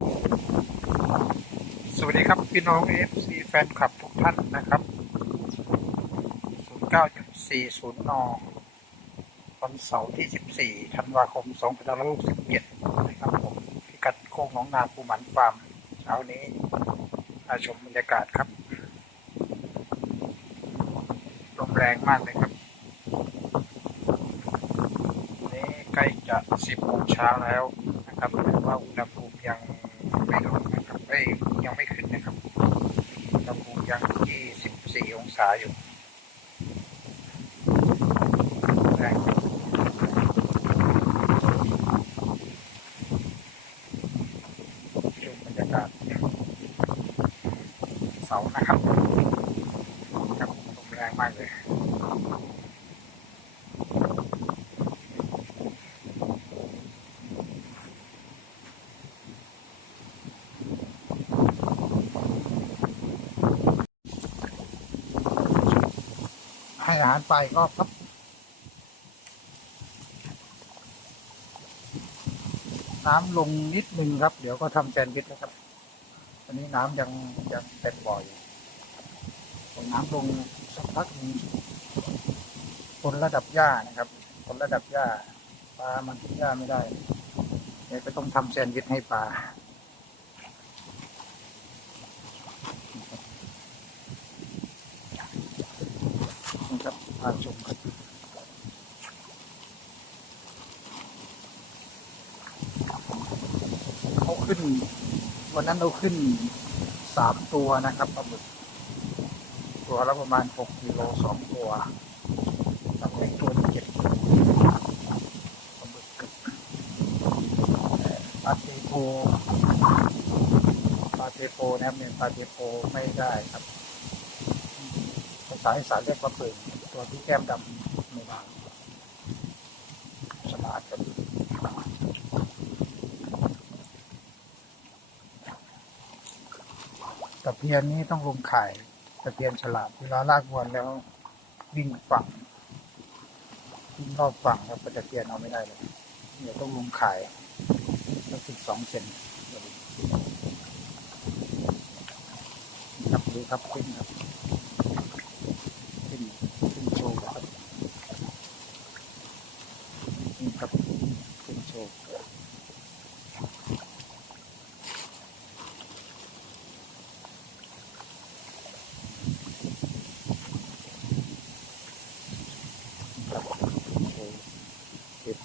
สวัสดีครับพี่น้อง FC แฟนคลับทุกท่านนะครับ 09.40 น วันเสาร์ที่ 14 ธันวาคม 2567 นะครับผมพิกัดโค้งหนองนาภูหมันฟาร์มเช้านี้มาชมบรรยากาศครับ ลมแรงมากเลยครับนนี้ใกล้จะ 10โมงเช้าแล้วนะครับแต่ว่าอุณหภูมิยังไม่ลงนะครับเอ้ยยังไม่ขึ้นนะครับ อุณหภูมิยังที่14 องศาอยู่แรงมบรรยากาศเสานะครับครับลมแรงมากเลย ให้อาหารไปก็ครับน้ำลงนิดนึงครับ เดี๋ยวก็ทำแซนด์วิชแล้วครับอันนี้น้ำยังยังเต็มบ่อยน้ำลงสักพักนึงคนระดับหญ้านะครับคนระดับหญ้าปลามันกินหญ้าไม่ได้เดี๋ยวก็ต้องทำแซนด์วิชให้ปลานี่ครับ พาชมครับเขาขึ้น วันนั้นเราขึ้นสามตัวนะครับปลาหมึกตัวละประมาณหกกิโลสองตัวปลาหมึกตัวเจ็ดปลาหมึกกึกปลาเทโพปลาเทโพนะครับเนี่ยปลาเทโพไม่ได้ครับภาษาอีสานเรียกว่าเปิง ตัวที่แก้มดำไม่ได้สลาดกันตะเพียนนี่ต้องลงไข่ตะเพียนฉลาดเวลาลากวนแล้ววิ่งฝั่งวิ่งรอบฝั่งแล้วตะเพียนเอาไม่ได้เลยเดี๋ยวต้องลงไข่แล้วสิบสองเซนครับดูครับขึ้นครับขึ้นขึ้นโชว์ครับนี่ครับขึ้นโชว์ ครับโอ้เทโพ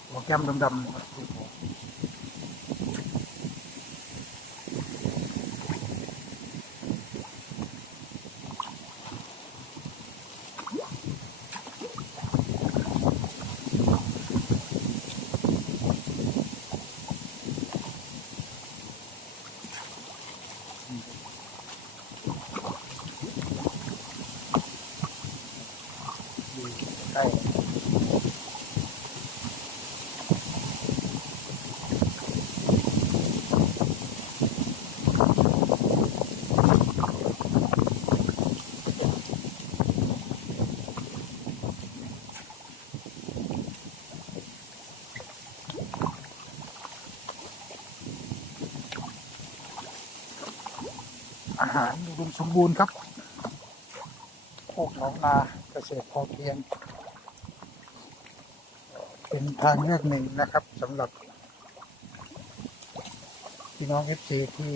หัวแก้มดำๆนะครับเทโพ ดูใกล้ อาหารอุดมสมบูรณ์ครับโคกหนองนาเกษตรพอเพียง เป็นทางเลือกหนึ่งนะครับสำหรับพี่น้องเอฟซีที่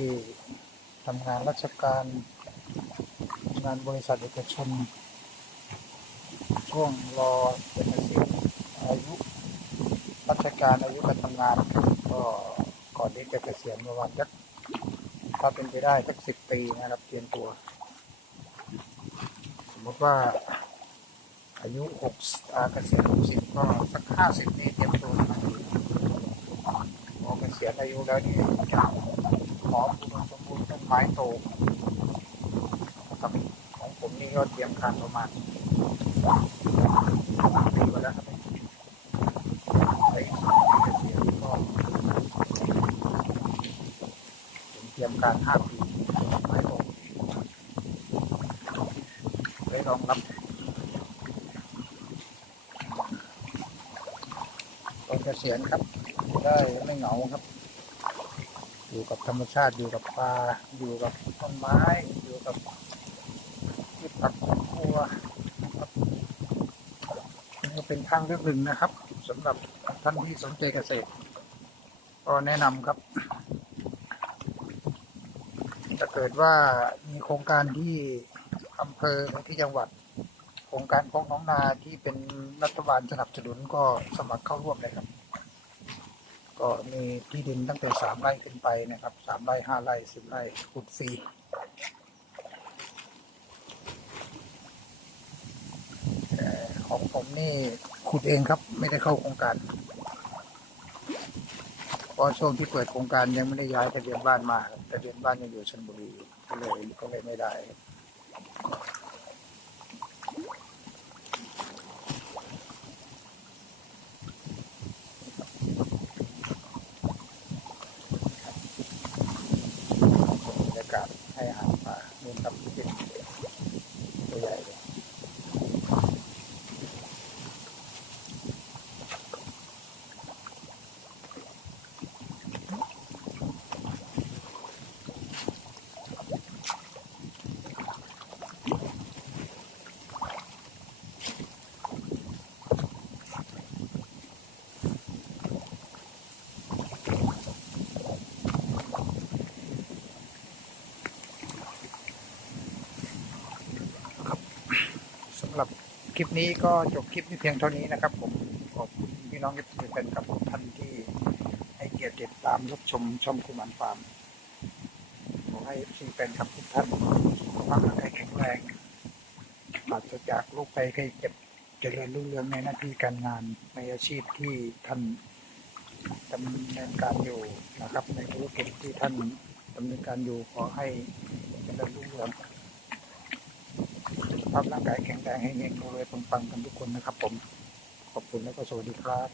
ทำงานราชการทำงานบริษัทเอกชนช่วงรอเป็นอาชีพอายุราชการอายุการทำงานก็ก่อนที่จะเกษียณประมาณสัก ถ้าเป็นไปได้สักสิบปีนะครับเตรียมตัว สมมติว่า อายุหกอาเกษียณหกสิบก็สักห้าสิบนี่เตรียมตัวนะพอเกษียณอายุแล้วนี่จะหอมสมบูรณ์ต้นไม้โตครับของผมนี่ก็เตรียมการประมาณปีกว่าแล้วครับไปเกษียณก็ผมเตรี ยมการห้าปีไม้โตเลยรองรับตอนเกษียณครับ ได้ไม่เหงาครับ อยู่กับธรรมชาติอยู่กับปลาอยู่กับต้นไม้ อยู่กับพืชผักสวนครัวนะครับนี่เป็นทางเลือกหนึ่งนะครับสำหรับท่านที่สนใจเกษตร ก็แนะนำครับ ถ้าเกิดว่ามีโครงการที่อำเภอที่จังหวัด โครงการของน้องนาที่เป็นรัฐบาลสนับสนุนก็สมัครเข้าร่วมเลยครับ ก็มีที่ดินตั้งแต่สามไร่ขึ้นไปนะครับสามไร่ห้าไร่สิบไร่ขุดฟรีของผมนี่ขุดเองครับ ไม่ได้เข้าโครงการ เพราะช่วงที่เปิดโครงการยังไม่ได้ย้ายทะเบียนบ้านมาครับทะเบียนบ้านยังอยู่ชลบุรีก็เลยก็เลยไม่ได้ บรรยากาศให้อาหารปลานู่นครับที่เป็นตัวใหญ่เลยสำหรับ คลิปนี้ก็จบคลิปนี้เพียงเท่านี้นะครับ ผมขอบคุณพี่น้องที่เป็นกับทุกท่านที่ให้เกียรติติดตามรับชมช่องคุมันฟาร์มขอให้ซีเป็นกับทุกท่านสุขภาพร่างกายแข็งแรงปราศจากโรคภัยไข้เจ็บเจริญรุ่งเรืองในหน้าที่การงานในอาชีพที่ท่านดำเนินการอยู่นะครับ ในธุรกิจที่ท่านดำเนินการอยู่ขอให้เจริญรุ่งเรือง ภาพร่างกายแข็งแรงให้เฮงรวยปังๆกันทุกคนนะครับผม ขอบคุณและก็สวัสดีครับ